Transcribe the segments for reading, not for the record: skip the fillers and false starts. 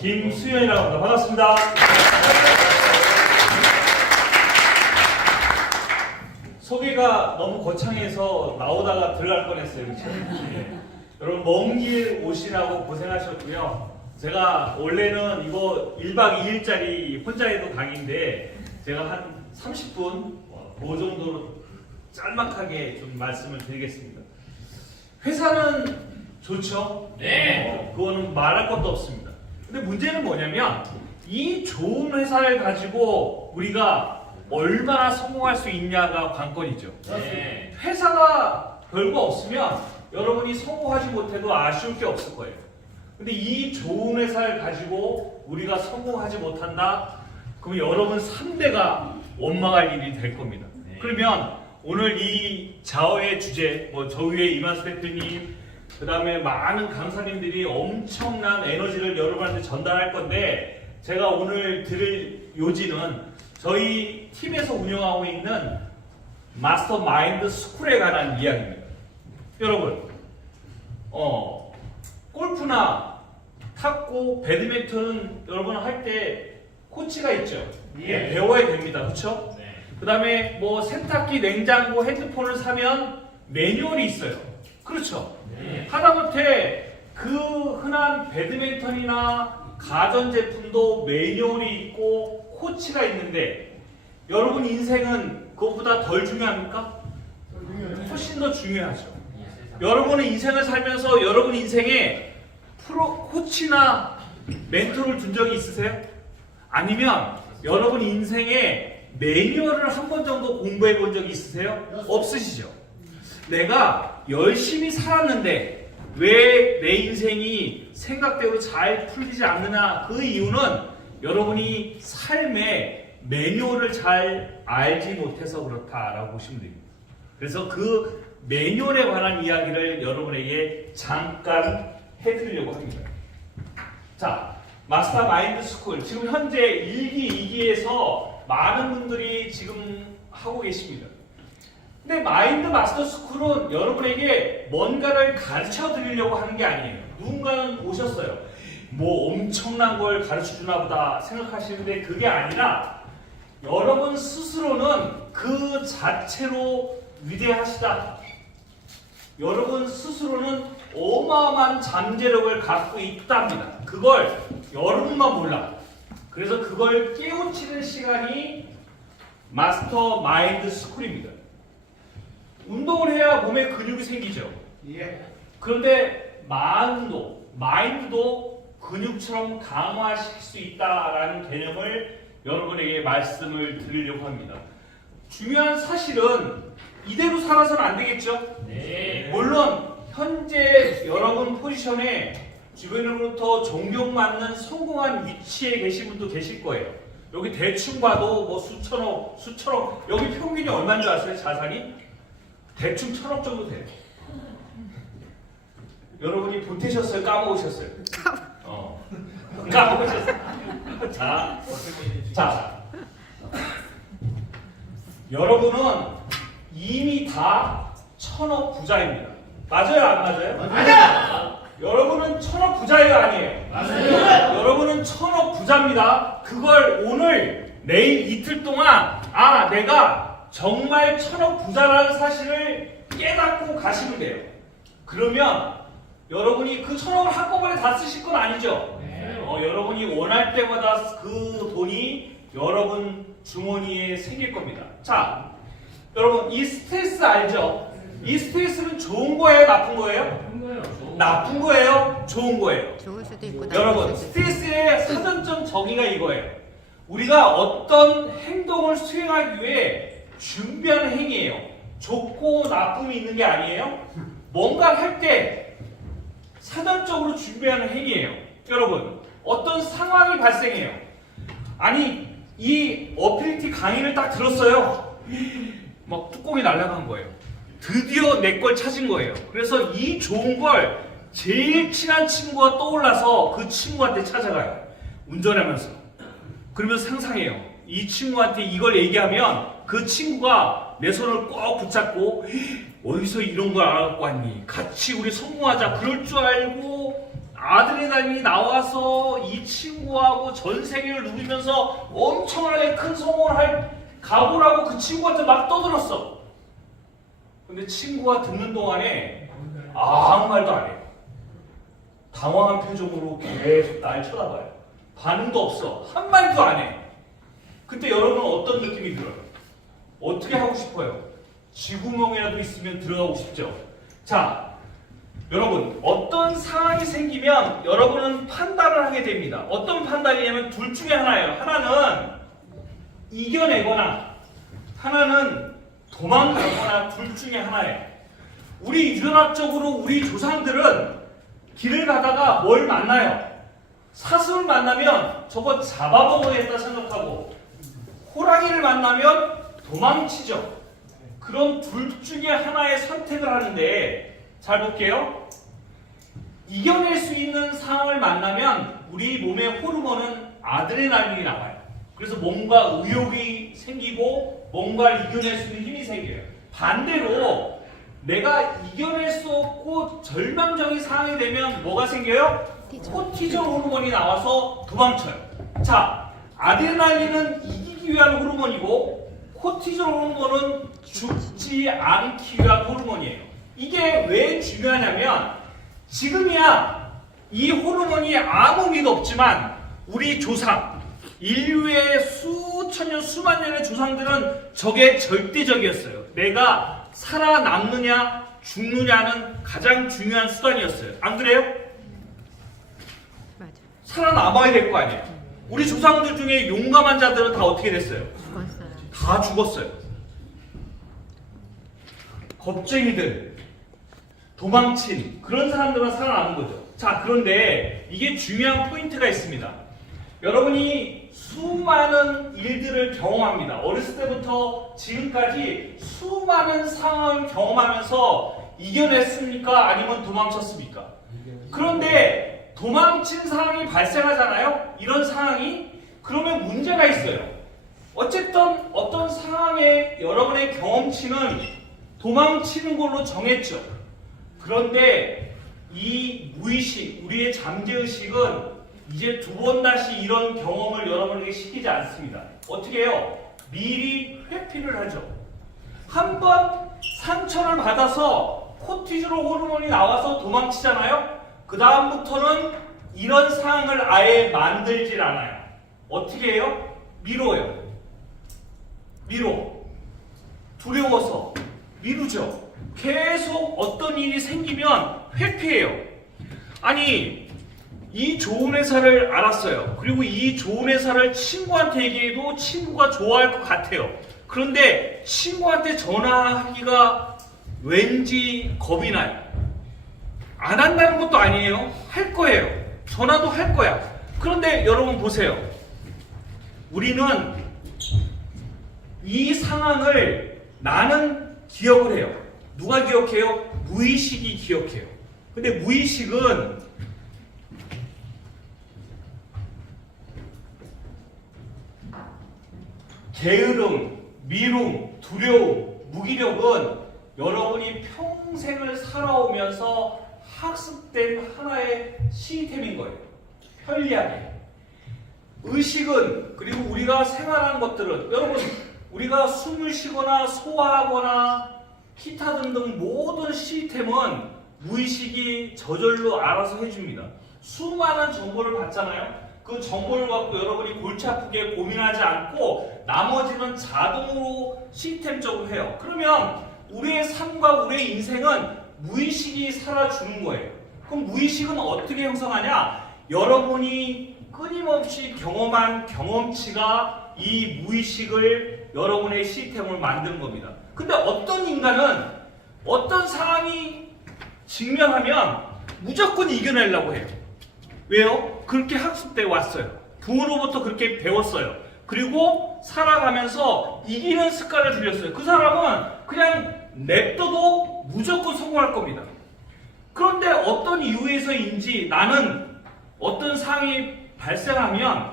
김수현이라고 합니다. 반갑습니다. 소개가 너무 거창해서 나오다가 들어갈 뻔했어요. 그렇죠? 네. 여러분 먼 길 오시라고 고생하셨고요. 제가 원래는 이거 1박 2일짜리 혼자 해도 강의인데 제가 한 30분 그 정도로 짤막하게 좀 말씀을 드리겠습니다. 회사는 좋죠? 네. 그거는 말할 것도 없습니다. 근데 문제는 뭐냐면 이 좋은 회사를 가지고 우리가 얼마나 성공할 수 있냐가 관건이죠. 네. 회사가 별거 없으면 여러분이 성공하지 못해도 아쉬울 게 없을 거예요. 근데 이 좋은 회사를 가지고 우리가 성공하지 못한다? 그럼 여러분 3대가 원망할 일이 될 겁니다. 네. 그러면 오늘 이 자어의 주제, 저 위에 이만수 대표님, 그 다음에 많은 강사님들이 엄청난 에너지를 여러분한테 전달할 건데 제가 오늘 들을 요지는 저희 팀에서 운영하고 있는 마스터 마인드 스쿨에 관한 이야기입니다. 여러분, 골프나 탁구, 배드민턴 여러분 할 때 코치가 있죠. 예. 배워야 됩니다. 그렇죠? 네. 그 다음에 세탁기, 냉장고, 핸드폰을 사면 매뉴얼이 있어요. 그렇죠? 네. 하다못해 그 흔한 배드민턴이나 가전제품도 매뉴얼이 있고 코치가 있는데 여러분 인생은 그것보다 덜 중요합니까? 훨씬 더 중요하죠. 여러분의 인생을 살면서 여러분 인생에 코치나 멘토를 둔 적이 있으세요? 아니면 여러분 인생에 매뉴얼을 한 번 정도 공부해 본 적이 있으세요? 없으시죠? 내가 열심히 살았는데 왜 내 인생이 생각대로 잘 풀리지 않느냐, 그 이유는 여러분이 삶의 매뉴얼을 잘 알지 못해서 그렇다라고 보시면 됩니다. 그래서 그 매뉴얼에 관한 이야기를 여러분에게 잠깐 해드리려고 합니다. 자, 마스터 마인드 스쿨 지금 현재 1기, 2기에서 많은 분들이 지금 하고 계십니다. 근데 마인드 마스터 스쿨은 여러분에게 뭔가를 가르쳐 드리려고 하는 게 아니에요. 누군가는 오셨어요. 엄청난 걸 가르쳐 주나 보다 생각하시는데 그게 아니라 여러분 스스로는 그 자체로 위대하시다. 여러분 스스로는 어마어마한 잠재력을 갖고 있답니다. 그걸 여러분만 몰라. 그래서 그걸 깨우치는 시간이 마스터 마인드 스쿨입니다. 운동을 해야 몸에 근육이 생기죠. 예. 그런데 마인드도 근육처럼 강화시킬 수 있다라는 개념을 여러분에게 말씀을 드리려고 합니다. 중요한 사실은 이대로 살아서는 안 되겠죠? 네. 물론 현재 여러분 포지션에 주변으로부터 존경받는 성공한 위치에 계신 분도 계실 거예요. 여기 대충 봐도 수천억, 여기 평균이 얼마인 줄 아세요? 자산이? 대충 1,000억 정도 돼요. 여러분이 보태셨어요? 까먹으셨어요? 까먹으셨어요. 자, 여러분은 이미 다 1,000억 부자입니다. 맞아요? 안 맞아요? 맞아! 여러분은 1,000억 부자예요? 아니에요? 맞아요! 여러분은 1,000억 부자입니다. 그걸 오늘, 내일, 이틀 동안 내가 정말 1,000억 부자라는 사실을 깨닫고 가시면 돼요. 그러면 여러분이 그 1,000억을 한꺼번에 다 쓰실 건 아니죠? 네. 여러분이 원할 때마다 그 돈이 여러분 주머니에 생길 겁니다. 자, 여러분 이 스트레스 알죠? 이 스트레스는 좋은 거예요? 나쁜 거예요? 나쁜 거예요? 좋은 거예요? 좋을 수도 있고 여러분 스트레스의 사전적 정의가 이거예요. 우리가 어떤 행동을 수행하기 위해 준비하는 행위예요. 좋고 나쁨이 있는 게 아니에요. 뭔가를 할 때 사전적으로 준비하는 행위예요. 여러분 어떤 상황이 발생해요. 아니 이 어필리티 강의를 딱 들었어요. 막 뚜껑이 날아간 거예요. 드디어 내 걸 찾은 거예요. 그래서 이 좋은 걸 제일 친한 친구가 떠올라서 그 친구한테 찾아가요. 운전하면서. 그러면 상상해요. 이 친구한테 이걸 얘기하면 그 친구가 내 손을 꼭 붙잡고 어디서 이런 걸 알아갖고 왔니? 같이 우리 성공하자. 그럴 줄 알고 아드레날린이 나와서 이 친구하고 전 세계를 누비면서 엄청나게 큰 성공을 할 각오라고 그 친구한테 막 떠들었어. 근데 친구가 듣는 동안에 아무 말도 안 해요. 당황한 표정으로 계속 날 쳐다봐요. 반응도 없어. 한 말도 안 해. 그때 여러분은 어떤 느낌이 들어요? 어떻게 하고 싶어요? 쥐구멍이라도 있으면 들어가고 싶죠? 자, 여러분 어떤 상황이 생기면 여러분은 판단을 하게 됩니다. 어떤 판단이냐면 둘 중에 하나예요. 하나는 이겨내거나 하나는 도망가거나 둘 중에 하나예요. 우리 유전학적으로 우리 조상들은 길을 가다가 뭘 만나요? 사슴을 만나면 저거 잡아먹어야겠다 생각하고 호랑이를 만나면 도망치죠. 그럼 둘 중에 하나의 선택을 하는데 잘 볼게요. 이겨낼 수 있는 상황을 만나면 우리 몸의 호르몬은 아드레날린이 나와요. 그래서 뭔가 의욕이 생기고 뭔가를 이겨낼 수 있는 힘이 생겨요. 반대로 내가 이겨낼 수 없고 절망적인 상황이 되면 뭐가 생겨요? 코티졸 호르몬이 나와서 도망쳐요. 자, 아드레날린은 이기기 위한 호르몬이고 코티졸 호르몬은 죽지 않기 위한 호르몬이에요. 이게 왜 중요하냐면 지금이야 이 호르몬이 아무 의미도 없지만 우리 조상, 인류의 수천 년, 수만 년의 조상들은 저게 절대적이었어요. 내가 살아남느냐 죽느냐는 가장 중요한 수단이었어요. 안 그래요? 맞아. 살아남아야 될 거 아니에요. 우리 조상들 중에 용감한 자들은 다 어떻게 됐어요? 죽었어요. 다 죽었어요. 겁쟁이들, 도망친 그런 사람들만 살아남은 거죠. 자, 그런데 이게 중요한 포인트가 있습니다. 여러분이 수많은 일들을 경험합니다. 어렸을 때부터 지금까지 수많은 상황을 경험하면서 이겨냈습니까? 아니면 도망쳤습니까? 그런데 도망친 상황이 발생하잖아요? 이런 상황이? 그러면 문제가 있어요. 어쨌든 어떤 상황에 여러분의 경험치는 도망치는 걸로 정했죠. 그런데 이 무의식, 우리의 잠재의식은 이제 두 번 다시 이런 경험을 여러분에게 시키지 않습니다. 어떻게 해요? 미리 회피를 하죠. 한 번 상처를 받아서 코티졸 호르몬이 나와서 도망치잖아요? 그 다음부터는 이런 상황을 아예 만들질 않아요. 어떻게 해요? 미뤄요. 미뤄. 두려워서 미루죠. 계속 어떤 일이 생기면 회피해요. 아니, 이 좋은 회사를 알았어요. 그리고 이 좋은 회사를 친구한테 얘기해도 친구가 좋아할 것 같아요. 그런데 친구한테 전화하기가 왠지 겁이 나요. 안 한다는 것도 아니에요. 할 거예요. 전화도 할 거야. 그런데 여러분 보세요. 우리는 이 상황을 나는 기억을 해요. 누가 기억해요? 무의식이 기억해요. 근데 무의식은 게으름, 미움, 두려움, 무기력은 여러분이 평생을 살아오면서 학습된 하나의 시스템인 거예요. 편리하게. 의식은, 그리고 우리가 생활하는 것들은, 여러분, 우리가 숨을 쉬거나 소화하거나 기타 등등 모든 시스템은 무의식이 저절로 알아서 해줍니다. 수많은 정보를 받잖아요. 그 정보를 갖고 여러분이 골치 아프게 고민하지 않고 나머지는 자동으로 시스템적으로 해요. 그러면 우리의 삶과 우리의 인생은 무의식이 살아주는 거예요. 그럼 무의식은 어떻게 형성하냐? 여러분이 끊임없이 경험한 경험치가 이 무의식을 여러분의 시스템을 만드는 겁니다. 근데 어떤 인간은 어떤 상황이 직면하면 무조건 이겨내려고 해요. 왜요? 그렇게 학습돼 왔어요. 부모로부터 그렇게 배웠어요. 그리고 살아가면서 이기는 습관을 들였어요. 그 사람은 그냥 냅둬도 무조건 성공할 겁니다. 그런데 어떤 이유에서인지 나는 어떤 상황이 발생하면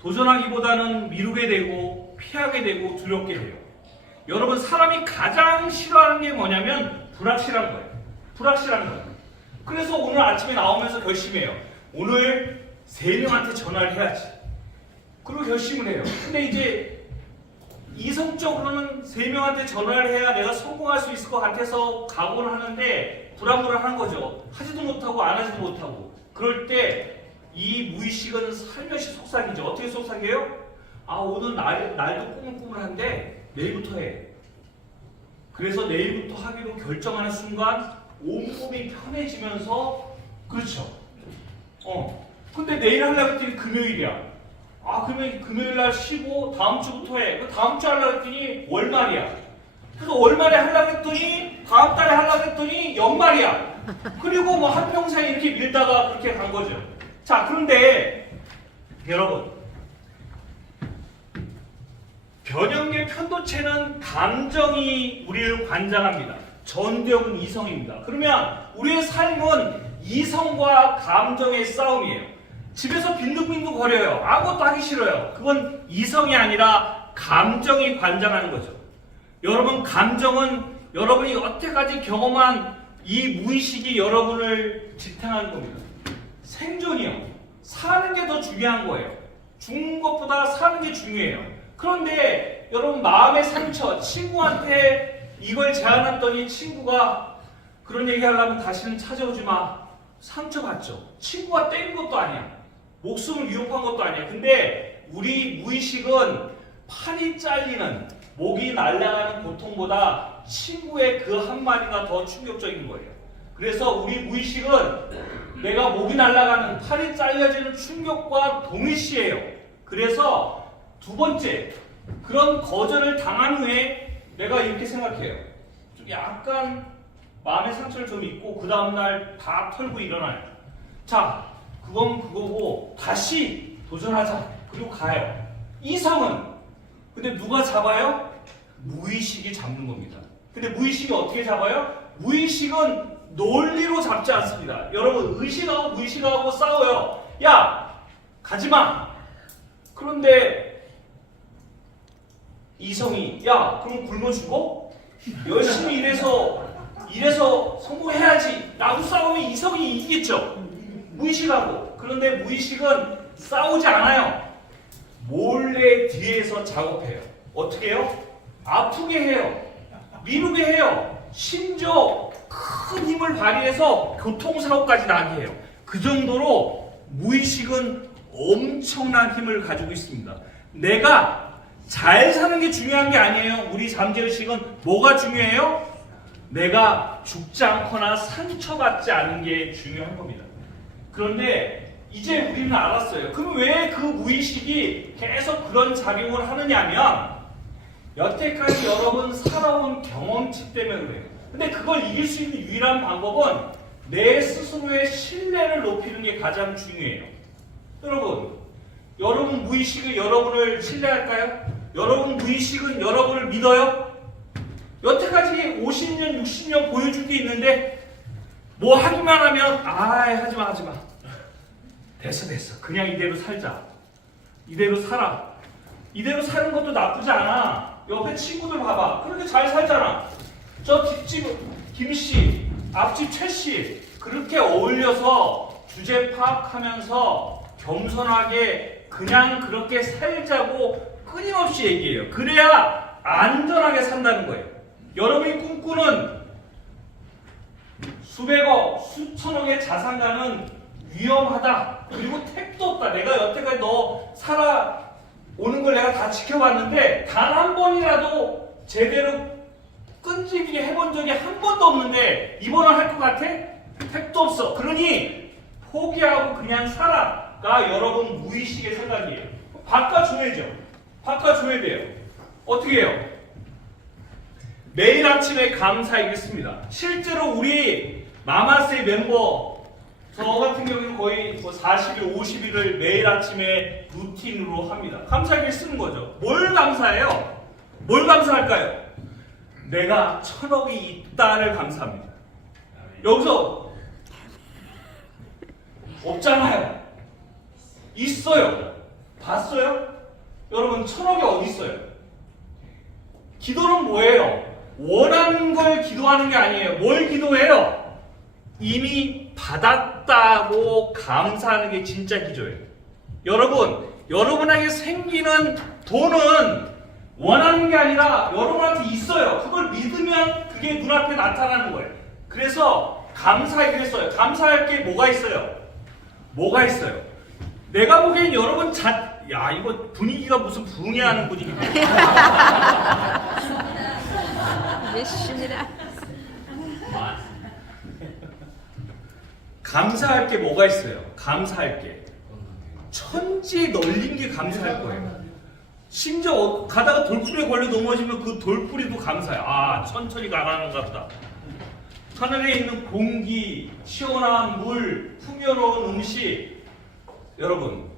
도전하기보다는 미루게 되고 피하게 되고 두렵게 돼요. 여러분, 사람이 가장 싫어하는 게 뭐냐면 불확실한 거예요. 불확실한 거예요. 그래서 오늘 아침에 나오면서 결심해요. 오늘 3명한테 전화를 해야지. 그리고 결심을 해요. 근데 이제 이성적으로는 3명한테 전화를 해야 내가 성공할 수 있을 것 같아서 각오를 하는데 불안불안한 거죠. 하지도 못하고 안 하지도 못하고. 그럴 때 이 무의식은 살며시 속삭이죠. 어떻게 속삭여요? 아, 오늘 날도 꾸물꾸물한데 내일부터 해. 그래서 내일부터 하기로 결정하는 순간 온몸이 편해지면서, 그렇죠. 근데 내일 하려고 했더니 금요일이야. 아, 그러면 금요일 날 쉬고 다음 주부터 해. 그 다음 주 하려고 했더니 월말이야. 그래서 월말에 하려고 했더니 다음 달에 하려고 했더니 연말이야. 그리고 뭐 한평생 이렇게 밀다가 그렇게 간 거죠. 자, 그런데 여러분, 변형계 편도체는 감정이 우리를 관장합니다. 전대형은 이성입니다. 그러면 우리의 삶은 이성과 감정의 싸움이에요. 집에서 빈둥빈둥 거려요. 아무것도 하기 싫어요. 그건 이성이 아니라 감정이 관장하는 거죠. 여러분, 감정은 여러분이 여태까지 경험한 이 무의식이 여러분을 지탱하는 겁니다. 생존이요. 사는 게 더 중요한 거예요. 죽는 것보다 사는 게 중요해요. 그런데 여러분, 마음의 상처, 친구한테 이걸 제안했더니 친구가 그런 얘기 하려면 다시는 찾아오지 마. 상처받죠. 친구가 때린 것도 아니야. 목숨을 위협한 것도 아니야. 근데 우리 무의식은 팔이 잘리는, 목이 날아가는 고통보다 친구의 그 한마디가 더 충격적인 거예요. 그래서 우리 무의식은 내가 목이 날아가는, 팔이 잘려지는 충격과 동일시해요. 그래서 두 번째, 그런 거절을 당한 후에 내가 이렇게 생각해요. 좀 약간 마음의 상처를 좀 입고 그 다음날 다 털고 일어나요. 자, 그건 그거고 다시 도전하자. 그리고 가요. 이성은 근데 누가 잡아요? 무의식이 잡는 겁니다. 근데 무의식이 어떻게 잡아요? 무의식은 논리로 잡지 않습니다. 여러분, 의식하고 무의식하고 싸워요. 야, 가지마. 그런데 이성이, 야, 그럼 굶어 죽어? 열심히 일해서 성공해야지. 나도 싸우면 이성이 이기겠죠. 무의식하고. 그런데 무의식은 싸우지 않아요. 몰래 뒤에서 작업해요. 어떻게 해요? 아프게 해요. 미루게 해요. 심지어 큰 힘을 발휘해서 교통사고까지 나게 해요. 그 정도로 무의식은 엄청난 힘을 가지고 있습니다. 내가 잘 사는 게 중요한 게 아니에요. 우리 잠재의식은 뭐가 중요해요? 내가 죽지 않거나 상처받지 않은 게 중요한 겁니다. 그런데 이제 우리는 알았어요. 그럼 왜 그 무의식이 계속 그런 작용을 하느냐면 여태까지 여러분 살아온 경험치 때문에 그래요. 근데 그걸 이길 수 있는 유일한 방법은 내 스스로의 신뢰를 높이는 게 가장 중요해요. 여러분 무의식이 여러분을 신뢰할까요? 여러분 무의식은 여러분을 믿어요? 여태까지 50년, 60년 보여줄 게 있는데 뭐 하기만 하면 하지마 됐어 그냥 이대로 살자. 이대로 살아. 이대로 사는 것도 나쁘지 않아. 옆에 친구들 봐봐. 그렇게 잘 살잖아. 저 뒷집 김씨, 앞집 최씨 그렇게 어울려서 주제 파악하면서 겸손하게 그냥 그렇게 살자고 끊임없이 얘기해요. 그래야 안전하게 산다는 거예요. 여러분이 꿈꾸는 수백억, 수천억의 자산가는 위험하다. 그리고 택도 없다. 내가 여태까지 너 살아오는 걸 내가 다 지켜봤는데 단 한 번이라도 제대로 끈질기게 해본 적이 한 번도 없는데 이번은 할 것 같아? 택도 없어. 그러니 포기하고 그냥 살아가 여러분 무의식의 생각이에요. 바꿔줘야죠. 바꿔줘야 돼요. 어떻게 해요? 매일 아침에 감사하겠습니다. 실제로 우리 마마스의 멤버 저 같은 경우는 거의 40일, 50일을 매일 아침에 루틴으로 합니다. 감사하기 쓰는 거죠. 뭘 감사해요? 뭘 감사할까요? 내가 1000억이 있다를 감사합니다. 여기서 없잖아요. 있어요. 봤어요? 여러분 1000억이 어디 있어요? 기도는 뭐예요? 원하는 걸 기도하는 게 아니에요. 뭘 기도해요? 이미 받았다고 감사하는 게 진짜 기조예요. 여러분에게 생기는 돈은 원하는 게 아니라 여러분한테 있어요. 그걸 믿으면 그게 눈앞에 나타나는 거예요. 그래서 감사하기로 했어요. 감사할 게 뭐가 있어요? 뭐가 있어요? 내가 보기엔 여러분 야, 이거 분위기가 무슨 붕괴하는 분위기인데. 예수님이라. 감사할 게 뭐가 있어요? 감사할 게. 천지에 널린 게 감사할 거예요. 심지어 가다가 돌풀이에 걸려 넘어지면 그 돌풀이도 감사해요. 아, 천천히 가라는 것 같다. 하늘에 있는 공기, 시원한 물, 풍요로운 음식. 여러분,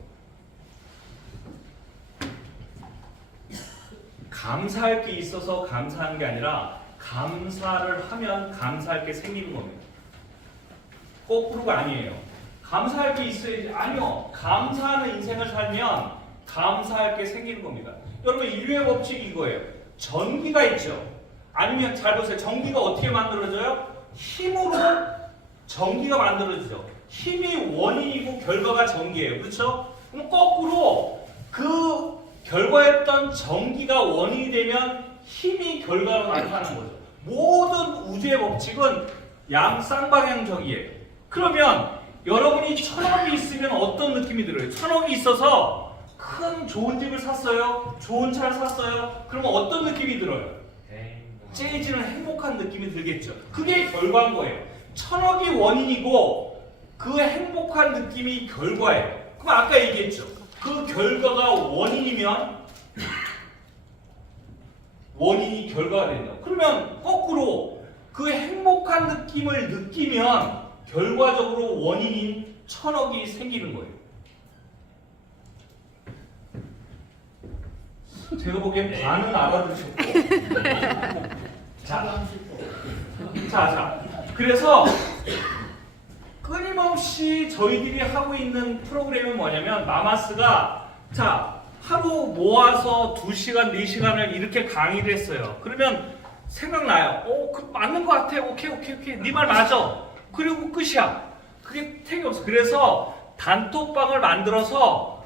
감사할 게 있어서 감사하는 게 아니라 감사를 하면 감사할 게 생기는 겁니다. 거꾸로가 아니에요. 감사할 게 있어야지. 아니요. 감사하는 인생을 살면 감사할 게 생기는 겁니다. 여러분, 인류의 법칙이 이거예요. 전기가 있죠. 아니면 잘 보세요. 전기가 어떻게 만들어져요? 힘으로 전기가 만들어지죠. 힘이 원인이고 결과가 전기예요. 그렇죠? 그럼 거꾸로 그 결과였던 전기가 원인이 되면 힘이 결과로 나타나는 거죠. 모든 우주의 법칙은 쌍방향적이에요. 그러면 여러분이 1000억이 있으면 어떤 느낌이 들어요? 1000억이 있어서 큰 좋은 집을 샀어요. 좋은 차를 샀어요. 그러면 어떤 느낌이 들어요? 째지는 행복한 느낌이 들겠죠. 그게 결과인 거예요. 1000억이 원인이고 그 행복한 느낌이 결과예요. 그럼 아까 얘기했죠. 그 결과가 원인이면 원인이 결과가 된다. 그러면 거꾸로 그 행복한 느낌을 느끼면 결과적으로 원인인 1000억이 생기는 거예요. 제가 보기엔 반은 알아들으셨고. 자. 그래서 끊임없이 저희들이 하고 있는 프로그램은 뭐냐면 마마스가 하루 모아서 2시간, 4시간을 이렇게 강의를 했어요. 그러면 생각나요. 그 맞는 것 같아. 오케이. 네 말 맞아. 그리고 끝이야. 그게 택이 없어. 그래서 단톡방을 만들어서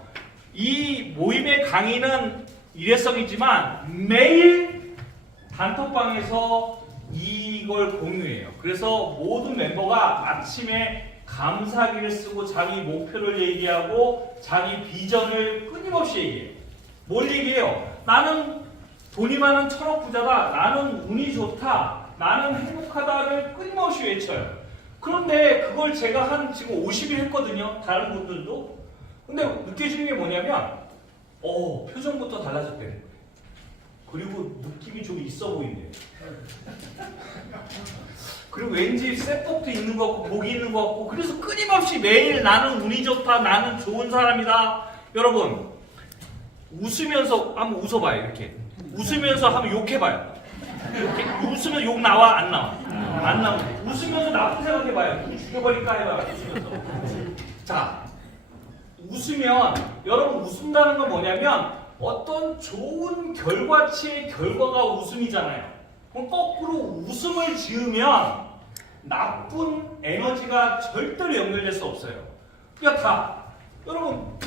이 모임의 강의는 일회성이지만 매일 단톡방에서 이걸 공유해요. 그래서 모든 멤버가 아침에 감사기를 쓰고 자기 목표를 얘기하고 자기 비전을 끊임없이 얘기해요. 뭘 얘기해요? 나는 돈이 많은 1000억 부자다. 나는 운이 좋다. 나는 행복하다를 끊임없이 외쳐요. 그런데 그걸 제가 지금 50일 했거든요. 다른 분들도. 근데 느껴지는 게 뭐냐면 표정부터 달라졌다는 거예요. 그리고 느낌이 좀 있어 보이네요. 그리고 왠지 셋복도 있는 것 같고 복이 있는 것 같고 그래서 끊임없이 매일 나는 운이 좋다. 나는 좋은 사람이다. 여러분 웃으면서 한번 웃어봐요. 이렇게 웃으면서 한번 욕해봐요. 이렇게 웃으면 욕 나와? 안 나와? 안 나와. 웃으면서 나쁜 생각해봐요. 누구 죽여버릴까 해봐요. 웃으면서. 웃으면 여러분 웃는다는 건 뭐냐면 어떤 좋은 결과치의 결과가 웃음이잖아요. 그럼 거꾸로 웃음을 지으면 나쁜 에너지가 절대로 연결될 수 없어요. 그러니까 여러분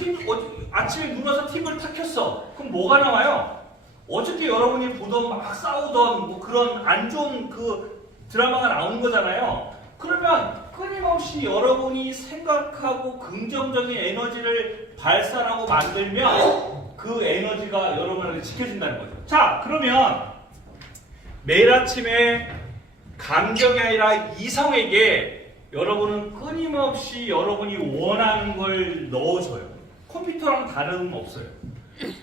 아침에 눈 와서 TV를 탁 켰어. 그럼 뭐가 나와요? 어저께 여러분이 보던 막 싸우던 뭐 그런 안 좋은 그 드라마가 나온 거잖아요. 그러면 끊임없이 여러분이 생각하고 긍정적인 에너지를 발산하고 만들면 그 에너지가 여러분에게 지켜진다는 거죠. 그러면 매일 아침에 감정이 아니라 이성에게 여러분은 끊임없이 여러분이 원하는 걸 넣어줘요. 컴퓨터랑 다름은 없어요.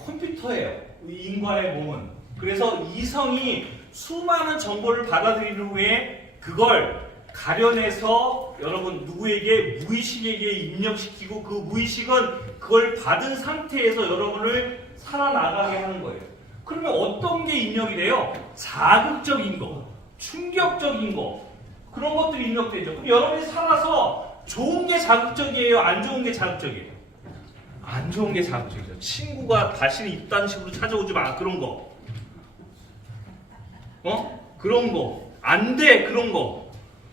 컴퓨터예요. 인간의 몸은. 그래서 이성이 수많은 정보를 받아들인 후에 그걸 가려내서 여러분 누구에게 무의식에게 입력시키고 그 무의식은 그걸 받은 상태에서 여러분을 살아나가게 하는 거예요. 그러면 어떤 게 입력이 돼요? 자극적인 거, 충격적인 거 그런 것들이 입력되죠. 그럼 여러분이 살아서 좋은 게 자극적이에요? 안 좋은 게 자극적이에요? 안 좋은 게 자극적이죠. 친구가 다시는 이딴 식으로 찾아오지 마. 그런 거. 그런 거. 안 돼. 그런 거.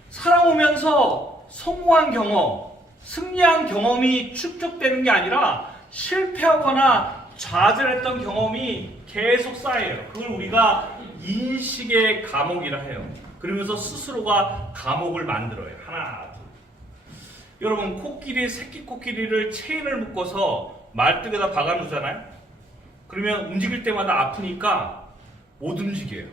살아오면서 성공한 경험, 승리한 경험이 축적되는 게 아니라 실패하거나 좌절했던 경험이 계속 쌓여요. 그걸 우리가 인식의 감옥이라 해요. 그러면서 스스로가 감옥을 만들어요. 하나, 둘. 여러분, 코끼리, 새끼 코끼리를 체인을 묶어서 말뚝에다 박아놓잖아요. 그러면 움직일 때마다 아프니까 못 움직여요.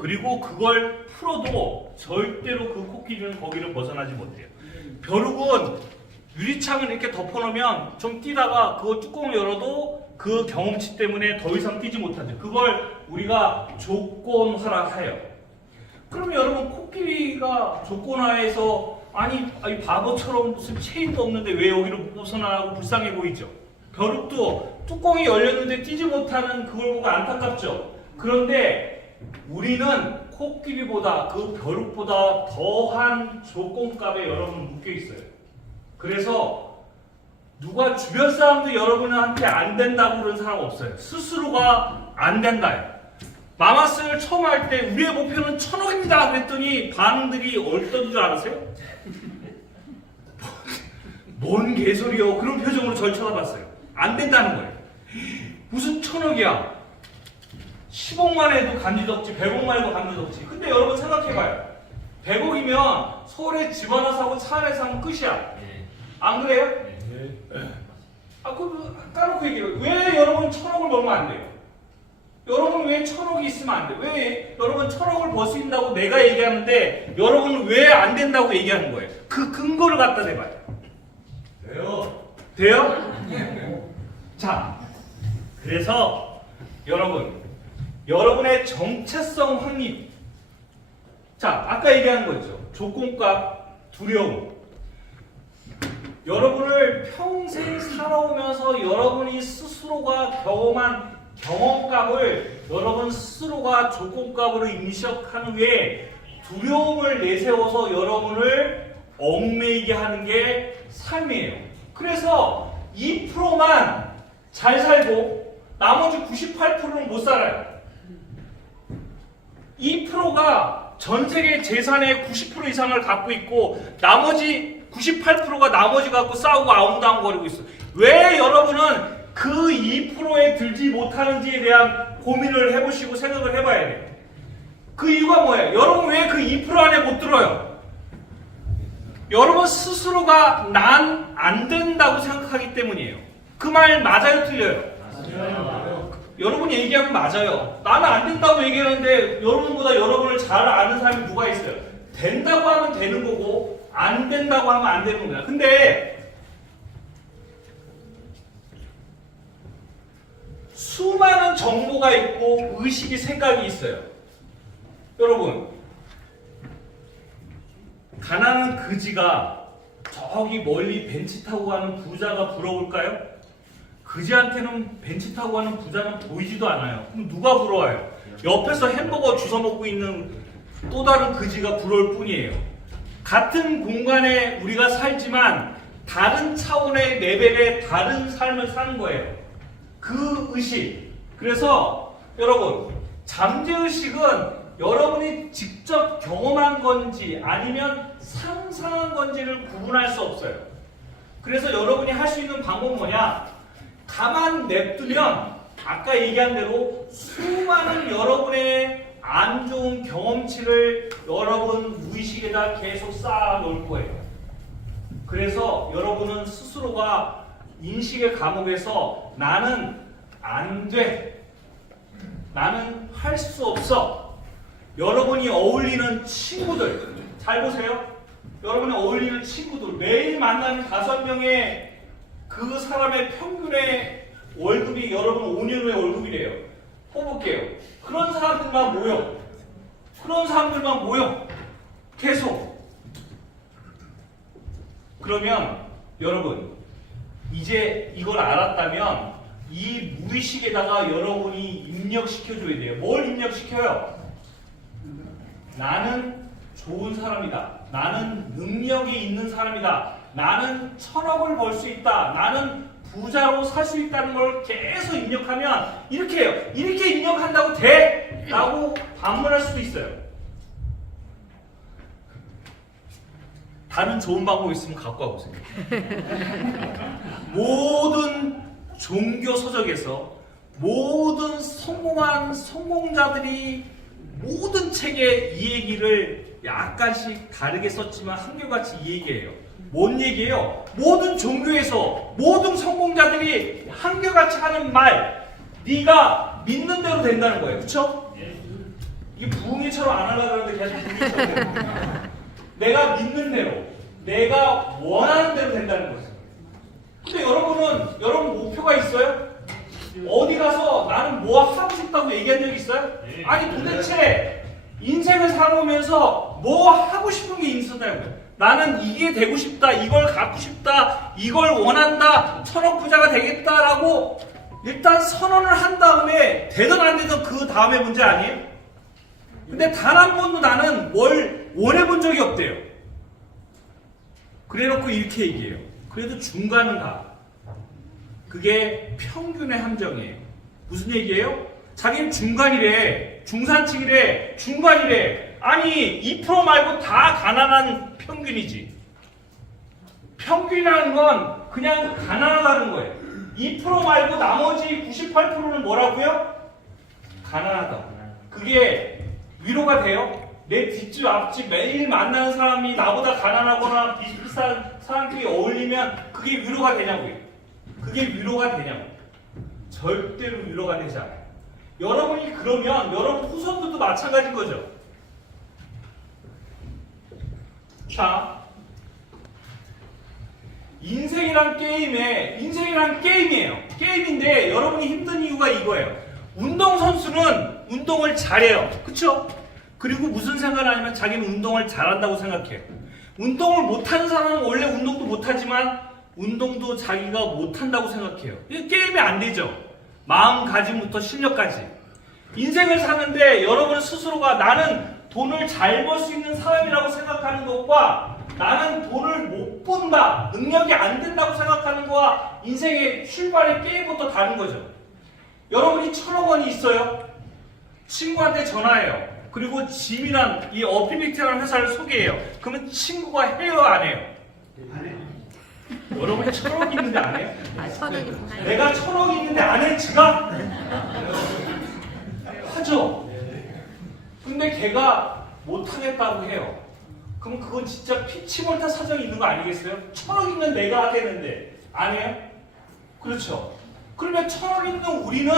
그리고 그걸 풀어도 절대로 그 코끼리는 거기를 벗어나지 못해요. 벼룩은 유리창을 이렇게 덮어놓으면 좀 뛰다가 그 뚜껑을 열어도 그 경험치 때문에 더 이상 뛰지 못하죠. 그걸 우리가 조건화해요. 그러면 여러분, 코끼리가 조건화해서 아니 바보처럼 무슨 체인도 없는데 왜 여기로 못 벗어나고 불쌍해 보이죠. 벼룩도 뚜껑이 열렸는데 뛰지 못하는 그걸 보고 안타깝죠. 그런데 우리는 코끼리보다 그 벼룩보다 더한 조건값에 여러분 묶여 있어요. 그래서 누가 주변 사람들 여러분한테 안 된다고 그러는 사람 없어요. 스스로가 안 된다요. 마마스를 처음 할 때 우리의 목표는 1000억입니다 그랬더니 반응들이 어떤 줄 알았어요? 뭔 개소리요? 그런 표정으로 절 쳐다봤어요. 안 된다는 거예요. 무슨 1000억이야? 10억만 해도 간지덕지, 100억만 해도 간지덕지. 근데 여러분 생각해봐요. 100억이면 서울에 집 하나 사고 차 하나 사면 끝이야. 안 그래요? 까놓고 얘기해요. 왜 여러분 1000억을 벌면 안 돼요? 여러분 왜 1000억이 있으면 안 돼요? 왜 여러분 1000억을 벌 수 있다고 내가 얘기하는데 여러분은 왜 안 된다고 얘기하는 거예요? 그 근거를 갖다 대봐요. 돼요? 자, 그래서 여러분의 정체성 확립. 자, 아까 얘기한 거죠. 조건값, 두려움. 여러분을 평생 살아오면서 여러분이 스스로가 경험한 경험값을 여러분 스스로가 조건값으로 인식한 후에 두려움을 내세워서 여러분을 얽매이게 하는 게 삶이에요. 그래서 2%만 잘 살고 나머지 98%는 못 살아요. 2%가 전 세계 재산의 90% 이상을 갖고 있고 나머지 98%가 나머지 갖고 싸우고 아웅다웅거리고 있어. 왜 여러분은 그 2%에 들지 못하는지에 대한 고민을 해보시고 생각을 해봐야 돼요. 그 이유가 뭐예요? 여러분 왜 그 2% 안에 못 들어요? 여러분 스스로가 난 안 된다고 생각하기 때문이에요. 그 말 맞아요? 틀려요? 맞아요. 여러분이 얘기하면 맞아요. 나는 안 된다고 얘기하는데 여러분보다 여러분을 잘 아는 사람이 누가 있어요? 된다고 하면 되는 거고 안 된다고 하면 안 되는 거야. 근데 수많은 정보가 있고 의식이 생각이 있어요. 여러분 가난한 그지가 저기 멀리 벤치 타고 가는 부자가 부러울까요? 그지한테는 벤치 타고 가는 부자는 보이지도 않아요. 그럼 누가 부러워요? 옆에서 햄버거 주워 먹고 있는 또 다른 그지가 부러울 뿐이에요. 같은 공간에 우리가 살지만 다른 차원의 레벨의 다른 삶을 사는 거예요. 그 의식. 그래서 여러분 잠재의식은 여러분이 직접 경험한 건지 아니면 상상한 건지를 구분할 수 없어요. 그래서 여러분이 할 수 있는 방법은 뭐냐? 가만 냅두면 아까 얘기한 대로 수많은 여러분의 안 좋은 경험치를 여러분 무의식에다 계속 쌓아 놓을 거예요. 그래서 여러분은 스스로가 인식의 감옥에서 나는 안 돼. 나는 할 수 없어. 여러분이 어울리는 친구들, 잘 보세요. 여러분이 어울리는 친구들, 매일 만나는 5명의 그 사람의 평균의 월급이 여러분 5년 후의 월급이래요. 뽑을게요. 그런 사람들만 모여. 그런 사람들만 모여. 계속. 그러면 여러분 이제 이걸 알았다면 이 무의식에다가 여러분이 입력시켜줘야 돼요. 뭘 입력시켜요? 나는 좋은 사람이다. 나는 능력이 있는 사람이다. 나는 1000억을 벌 수 있다. 나는 부자로 살 수 있다는 걸 계속 입력하면 이렇게 해요. 이렇게 입력한다고 돼? 라고 반문할 수도 있어요. 다른 좋은 방법 있으면 갖고 와보세요. 모든 종교 서적에서 모든 성공한 성공자들이 모든 책에 이 얘기를 약간씩 다르게 썼지만 한결같이 이 얘기예요. 뭔 얘기예요? 모든 종교에서 모든 성공자들이 한결같이 하는 말, 네가 믿는 대로 된다는 거예요. 그렇죠? 이게 부흥회처럼 안 하려고 그러는데 계속 부흥회처럼 해요. 내가 믿는 대로, 내가 원하는 대로 된다는 거죠. 근데 여러분 목표가 있어요? 어디 가서 나는 뭐 하고 싶다고 얘기한 적 있어요? 아니 도대체 인생을 살아오면서 뭐 하고 싶은 게 있었냐고요. 나는 이게 되고 싶다, 이걸 갖고 싶다, 이걸 원한다, 천억 부자가 되겠다라고 일단 선언을 한 다음에 되든 안 되든 그 다음에 문제 아니에요? 근데 단 한 번도 나는 뭘 원해본 적이 없대요. 그래놓고 이렇게 얘기해요. 그래도 중간은 가. 그게 평균의 함정이에요. 무슨 얘기예요? 자기는 중간이래, 중산층이래, 중간이래. 아니 2% 말고 다 가난한 평균이지. 평균이라는 건 그냥 가난하다는 거예요. 2% 말고 나머지 98%는 뭐라고요? 가난하다. 그게 위로가 돼요? 내 뒷집 앞집 매일 만나는 사람이 나보다 가난하거나 비슷비슷한 사람끼리 어울리면 그게 위로가 되냐고요. 그게 위로가 되냐고. 절대로 위로가 되지 않아요. 여러분이 그러면 여러분 후손들도 마찬가지인 거죠. 자, 인생이란 게임이에요. 게임인데 여러분이 힘든 이유가 이거예요. 운동선수는 운동을 잘해요. 그쵸? 그리고 무슨 생각을 하냐면 자기는 운동을 잘한다고 생각해요. 운동을 못하는 사람은 원래 운동도 못하지만 운동도 자기가 못한다고 생각해요. 이게 게임이 안 되죠. 마음가짐부터 실력까지. 인생을 사는데 여러분 스스로가 나는 돈을 잘 벌 수 있는 사람이라고 생각하는 것과 나는 돈을 못 번다, 능력이 안 된다고 생각하는 거와 인생의 출발의 게임부터 다른 거죠. 여러분이 1,000억 원이 있어요. 친구한테 전화해요. 그리고 짐이란 이 어피빅트라는 회사를 소개해요. 그러면 친구가 해요, 안 해요? 안 해. 여러분이 1,000억 있는데 안 해요? 아, 1,000원이구나. 내가 1,000억 있는데 안 해, 지가? 하죠. 근데 걔가 못하겠다고 해요. 그럼 그건 진짜 피치 못할 사정이 있는 거 아니겠어요? 1,000억 있는 내가 하겠는데 안 해요? 그렇죠. 그러면 1,000억 있는 우리는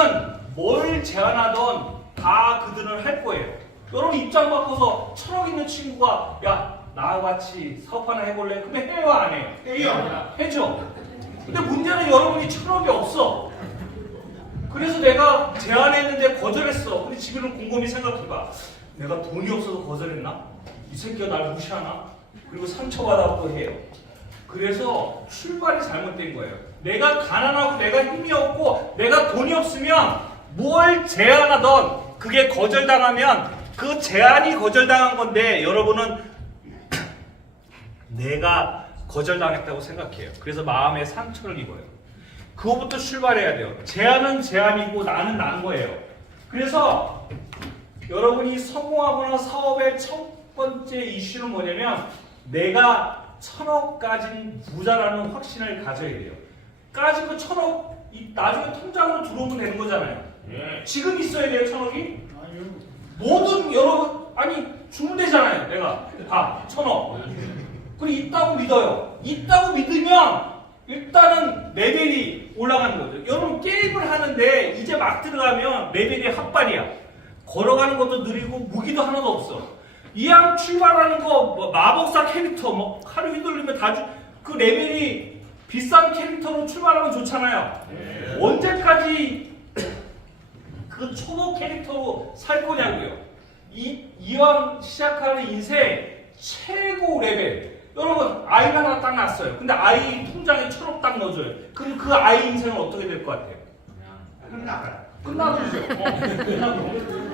뭘 제안하던 다 그들은 할 거예요. 여러분 입장 바꿔서 1,000억 있는 친구가 야 나와 같이 사업 하나 해볼래? 그러면 해요, 안 해요? 해요. 해죠. 근데 문제는 여러분이 1,000억이 없어. 그래서 내가 제안했는데 거절했어. 근데 지금은 곰곰이 생각해봐. 내가 돈이 없어서 거절했나? 이 새끼가 날 무시하나? 그리고 상처받아도 해요. 그래서 출발이 잘못된 거예요. 내가 가난하고 내가 힘이 없고 내가 돈이 없으면 뭘 제안하던 그게 거절당하면 그 제안이 거절당한 건데 여러분은 내가 거절당했다고 생각해요. 그래서 마음에 상처를 입어요. 그거부터 출발해야 돼요. 제안은 제안이고 나는 난 거예요. 그래서 여러분이 성공하거나 사업의 첫 번째 이슈는 뭐냐면 내가 1,000억 가진 부자라는 확신을 가져야 돼요. 가지고 1,000억 나중에 통장으로 들어오면 되는 거잖아요. 지금 있어야 돼요, 1,000억이? 모든 여러분 아니 주문되잖아요. 내가 다 1,000억. 그리고 있다고 믿어요. 있다고 믿으면 일단은 레벨이 올라가는 거죠. 여러분 게임을 하는데 이제 막 들어가면 레벨이 핫발이야. 걸어가는 것도 느리고 무기도 하나도 없어. 이왕 출발하는 거 뭐 마법사 캐릭터 뭐 칼을 휘둘리면 그 레벨이 비싼 캐릭터로 출발하면 좋잖아요. 언제까지 그 초보 캐릭터로 살 거냐고요. 이왕 시작하는 인생 최고 레벨. 여러분 아이 하나 딱 낳았어요. 근데 아이 통장에 1,000억 딱 넣어줘요. 그럼 그 아이 인생은 어떻게 될 것 같아요? 끝나버리죠. 끝나버리죠.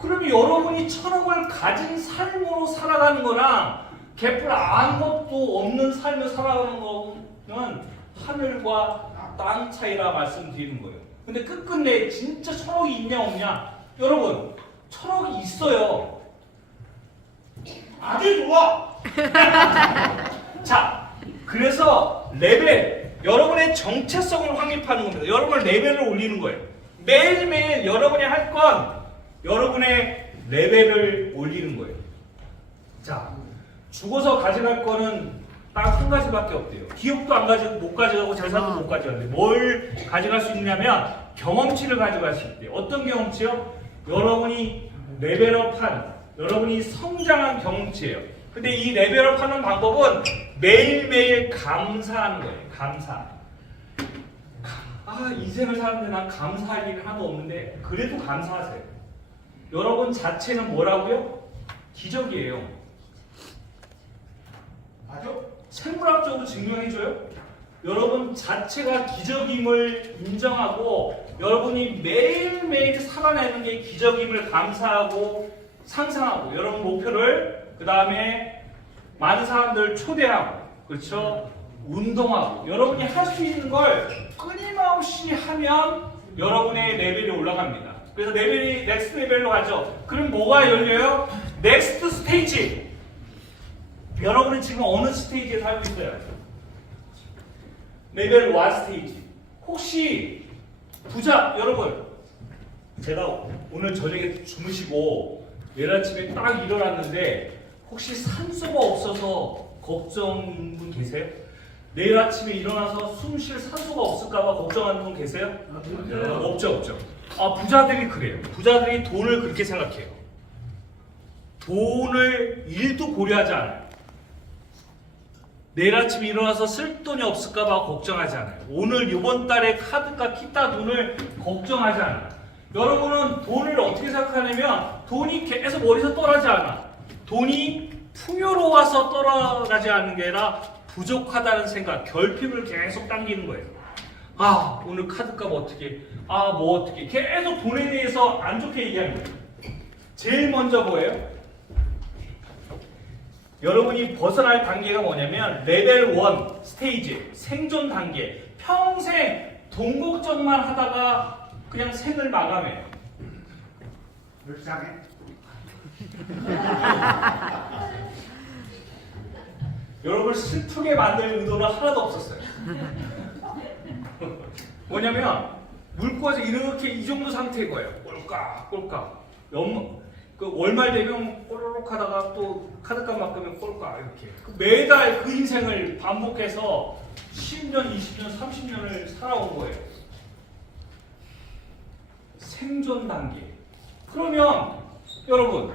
그러면 여러분이 1,000억을 가진 삶으로 살아가는 거랑 개뿔 아무것도 없는 삶을 살아가는 거는 하늘과 땅 차이라 말씀드리는 거예요. 근데 끝끝내 진짜 1,000억이 있냐 없냐? 여러분 1,000억이 있어요. 아주 좋아. 자, 그래서 레벨, 여러분의 정체성을 확립하는 겁니다. 여러분 레벨을 올리는 거예요. 매일매일 여러분이 할 건 여러분의 레벨을 올리는 거예요. 자, 죽어서 가져갈 거는 딱 한 가지밖에 없대요. 기억도 안 가지고 못 가져가고 재산도 못 가져가는데 뭘 가져갈 수 있냐면 경험치를 가져갈 수 있대요. 어떤 경험치요? 여러분이 레벨업한, 여러분이 성장한 경험치예요. 근데 이 레벨업하는 방법은 매일매일 감사하는 거예요. 감사. 아, 인생을 사는데 난 감사할 일이 하나도 없는데 그래도 감사하세요. 여러분 자체는 뭐라고요? 기적이에요. 맞아? 생물학적으로 증명해줘요. 여러분 자체가 기적임을 인정하고 여러분이 매일매일 살아내는 게 기적임을 감사하고 상상하고 여러분 목표를 그 다음에 많은 사람들 초대하고 그렇죠? 운동하고 여러분이 할 수 있는 걸 끊임없이 하면 여러분의 레벨이 올라갑니다. 그래서 레벨이 넥스트 레벨로 가죠. 그럼 뭐가 열려요? 넥스트 스테이지. 여러분은 지금 어느 스테이지에 살고 있어요? 레벨 1 스테이지. 혹시 부자 여러분, 제가 오늘 저녁에 주무시고 내일 아침에 딱 일어났는데 혹시 산소가 없어서 걱정인 분 계세요? 내일 아침에 일어나서 숨 쉴 산소가 없을까봐 걱정하는 분 계세요? 없죠. 아, 부자들이 그래요. 부자들이 돈을 그렇게 생각해요. 돈을 일도 고려하지 않아요. 내일 아침에 일어나서 쓸 돈이 없을까봐 걱정하지 않아요. 오늘 이번 달에 카드값 기타 돈을 걱정하지 않아요. 여러분은 돈을 어떻게 생각하냐면 돈이 계속 머리에서 떠나지 않아. 돈이 풍요로워서 떠나가지 않는 게 아니라 부족하다는 생각, 결핍을 계속 당기는 거예요. 아, 오늘 카드값 어떻게, 아, 뭐 어떻게, 계속 돈에 대해서 안 좋게 얘기하는 거예요. 제일 먼저 뭐예요? 여러분이 벗어날 단계가 뭐냐면 레벨 1 스테이지, 생존 단계. 평생 돈 걱정만 하다가 그냥 생을 마감해요. 불쌍해. 여러분을 슬프게 만들 의도는 하나도 없었어요. 뭐냐면 물고에서 이렇게 이 정도 상태인 거예요. 꼴깍꼴깍. 그 월말 되면 꼬르륵 하다가 또 카드값 맡으면 꼴깍 이렇게. 매달 그 인생을 반복해서 10년, 20년, 30년을 살아온 거예요. 생존 단계. 그러면 여러분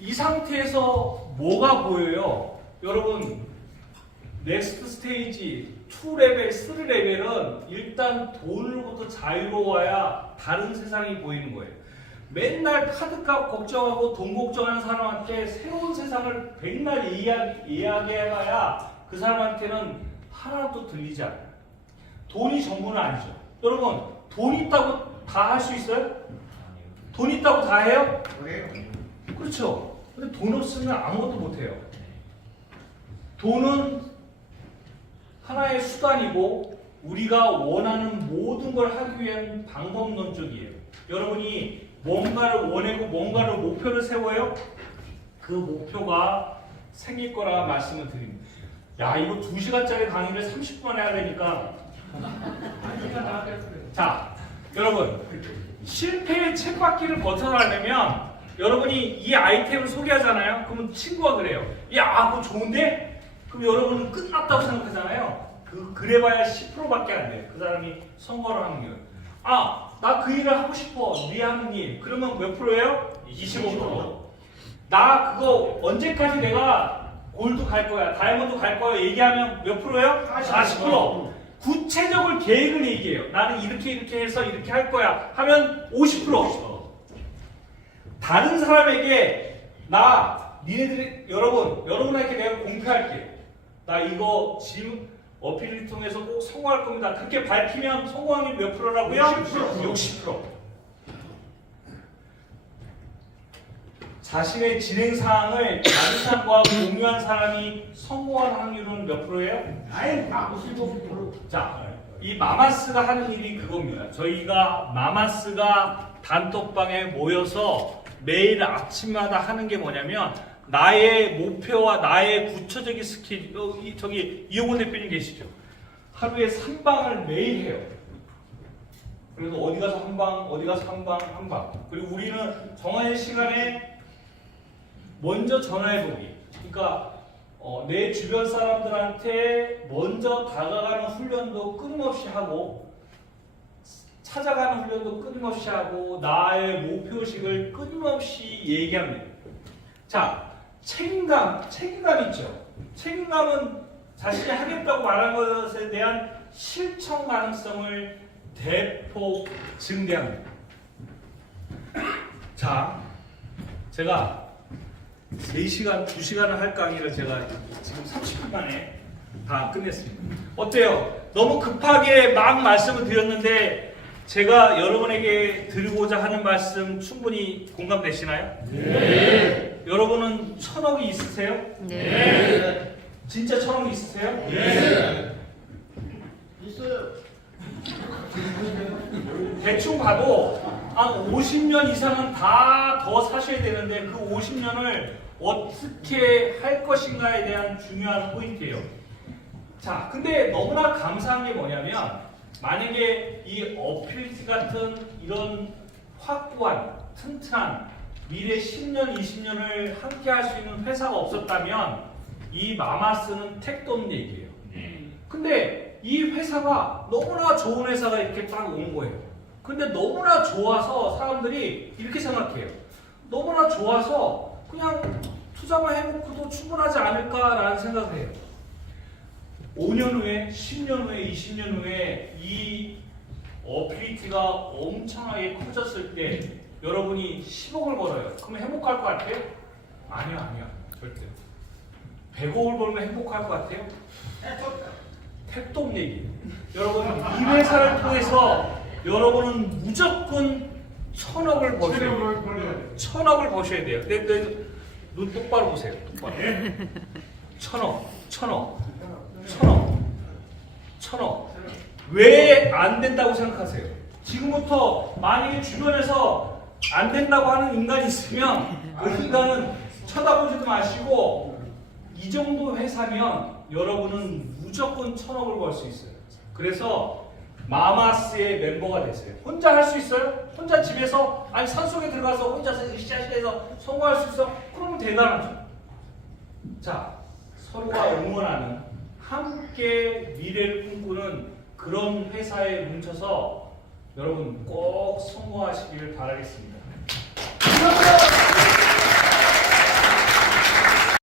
이 상태에서 뭐가 보여요? 여러분 넥스트 스테이지 2레벨, 3레벨은 일단 돈으로부터 자유로워야 다른 세상이 보이는 거예요. 맨날 카드값 걱정하고 돈 걱정하는 사람한테 새로운 세상을 백날 이야기해봐야 그 사람한테는 하나도 들리지 않아요. 돈이 전부는 아니죠. 여러분 돈 있다고 다 할 수 있어요? 돈 있다고 다 해요? 그래요? 그렇죠. 근데 돈 없으면 아무것도 못해요. 돈은 하나의 수단이고 우리가 원하는 모든 걸 하기 위한 방법론적이에요. 여러분이 뭔가를 원하고 뭔가를 목표를 세워요. 그 목표가 생길 거라 말씀을 드립니다. 야, 이거 2시간짜리 강의를 30분 해야 되니까. 자, 여러분 실패의 쳇바퀴를 벗어나려면 여러분이 이 아이템을 소개하잖아요. 그러면 친구가 그래요. 야, 그거 좋은데? 그럼 여러분은 끝났다고 생각하잖아요. 그래봐야 10%밖에 안 돼요. 그 사람이 선거를 하는 게. 아, 나 그 일을 하고 싶어. 네 하는 일. 그러면 몇 프로예요? 25%. 나 그거 언제까지 내가 골드 갈 거야, 다이아몬드 갈 거야 얘기하면 몇 프로예요? 40%. 구체적으로 계획을 얘기해요. 나는 이렇게 해서 이렇게 할 거야 하면 50%. 다른 사람에게 니네들이 여러분에게 내가 공표할게. 나 이거 지금 어필을 통해서 꼭 성공할 겁니다. 그렇게 밝히면 성공 확률 몇 프로라고요? 60%. 자신의 진행 사항을 다른 사람과 공유한 사람이 성공한 확률은 몇 프로예요? 아이, 55%. 자, 이 마마스가 하는 일이 그겁니다. 저희가 마마스가 단톡방에 모여서 매일 아침마다 하는 게 뭐냐면 나의 목표와 나의 구체적인 스케줄, 저기 이용원 대표님 계시죠? 하루에 3방을 매일 해요. 그래서 어디 가서 한 방, 어디 가서 한 방, 한 방. 그리고 우리는 정해진 시간에 먼저 전화해보기. 그러니까 내 주변 사람들한테 먼저 다가가는 훈련도 끊임없이 하고, 찾아가는 훈련도 끊임없이 하고, 나의 목표의식을 끊임없이 얘기합니다. 자, 책임감 있죠? 책임감은 자신이 하겠다고 말한 것에 대한 실천 가능성을 대폭 증대합니다. 자, 제가 3시간, 2시간을 할 강의를 제가 지금 30분 만에 다 끝냈습니다. 어때요? 너무 급하게 막 말씀을 드렸는데 제가 여러분에게 드리고자 하는 말씀 충분히 공감되시나요? 네. 여러분은 1000억이 있으세요? 네. 진짜 1000억이 있으세요? 네. 있어요. 대충 봐도 한 50년 이상은 다 더 사셔야 되는데 그 50년을 어떻게 할 것인가에 대한 중요한 포인트예요. 자, 근데 너무나 감사한 게 뭐냐면 만약에 이 어필리티 같은 이런 확고한 튼튼한 미래 10년, 20년을 함께 할 수 있는 회사가 없었다면 이 마마스는 택도 없는 얘기예요. 근데 이 회사가 너무나 좋은 회사가 이렇게 딱 온 거예요. 근데 너무나 좋아서 사람들이 이렇게 생각해요. 너무나 좋아서 그냥 투자만 해놓고도 충분하지 않을까라는 생각을 해요. 5년 후에, 10년 후에, 20년 후에 이 어필리티가 엄청나게 커졌을 때 여러분이 10억을 벌어요. 그러면 행복할 것 같아요? 아니야. 절대. 100억을 벌면 행복할 것 같아요? 택도 없는 얘기. 여러분, 이 회사를 통해서 여러분은 무조건 1000억을 버셔야 돼요. 1000억을 버셔야 돼요. 눈 똑바로 보세요. 똑바로. 1000억. 왜 안 된다고 생각하세요? 지금부터 만약에 주변에서 안 된다고 하는 인간이 있으면 그 인간은 쳐다보지도 마시고 이 정도 회사면 여러분은 무조건 1000억을 벌 수 있어요. 그래서 마마스의 멤버가 되세요. 혼자 할 수 있어요? 혼자 집에서 아니 산속에 들어가서 혼자서 으쌰으쌰해서 성공할 수 있어? 그러면 대단하죠. 자, 서로가 응원하는 함께 미래를 꿈꾸는 그런 회사에 뭉쳐서 여러분 꼭 성공하시길 바라겠습니다.